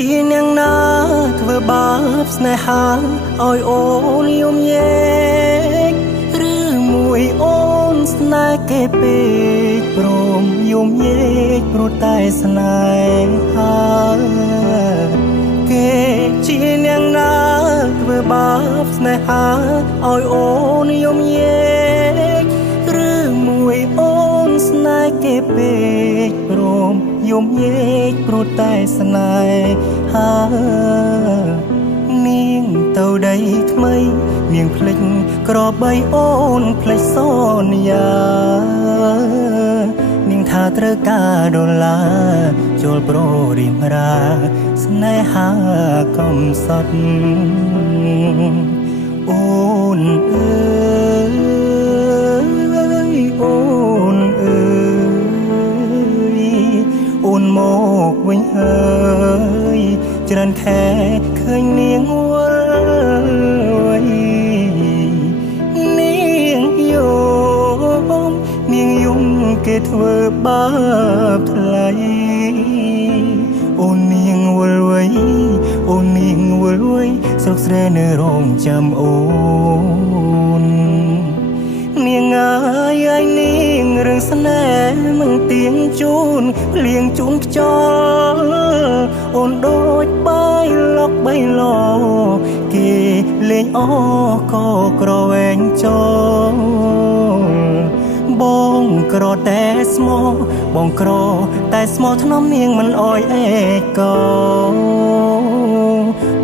ជានាងណាធ្វើបាបស្នេហាឲ្យអូនយំញែកឬមួយអូនស្នេហ៍គេពេកព្រមយំញែកព្រោះតែស្នេហាគេជានាងណាធ្វើបាបស្នេហាឲ្យអូនយំញែកឬមួយអូនស្នេហ៍គេពេកព្រមយំញែកព្រោះតែស្នេហានាងទៅដីថ្មីនាងភ្លេចក្របីអូនភ្លេចសន្យានាងថាត្រូវការដុល្លារចូលប្ររីមរាស្នេហាកំសត់អូនអើយអូនអើយអូនមកវិញហើយច្រើនខែឃើញនាងវល់នាងយំនាងយំគេធ្វើបាបថ្លៃអូននាងវល់វៃអូននាងវល់វៃស្រុកស្រែនៅរងចាំអូននាងអើយនាងរឿងស្នេហ៍មិនទៀងជូនភ្លៀងជូនខ្យល់អូនដូចបាយលុកបីឡគេលេងអក៏ក្រវែងចូលបងក្រតែស្មោបងក្រតែស្មោធ្នមនាងមិនអោយអេកោ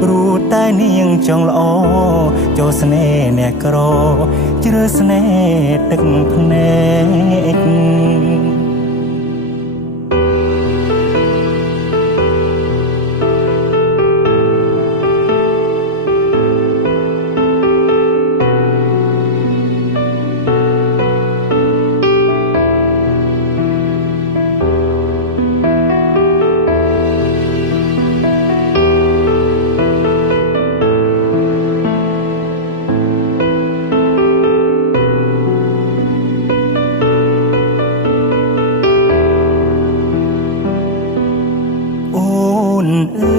ព្រោះតែនាងចង់ល្អចូលស្នេហ៍អ្នកក្រជ្រើស្នេហ៍ទឹកភ្នែកអូនអើ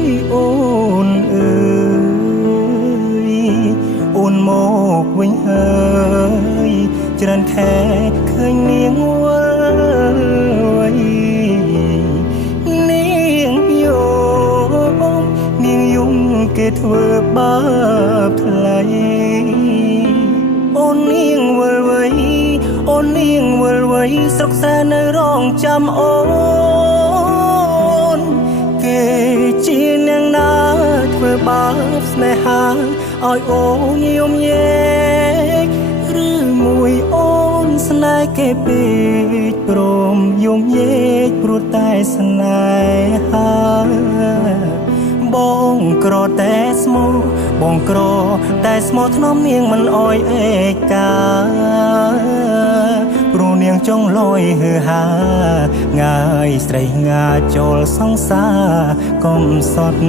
យអូនអើយអូនមកវិញហើយច្រើនខែឃើញនាងវល់នាងយំនាងយំគេធ្វើបាបថ្លៃអូននាងវល់វៃអូននាងវល់វៃស្រុកស្រែនៅរងចាំអូនគេជានាងណាធ្វើបាបស្នេហាឲ្យអូនយំញែកឬមួយអូនស្នេហ៍គេពេកព្រមយំញែកព្រោះតែស្នេហាបងក្រតែស្មោបងក្រតែស្មោធ្នមនាងមិនអោយអេកាព្រោះនាងចង់លយហឺហាងាយស្រីងាចូលសង្សារកំសត់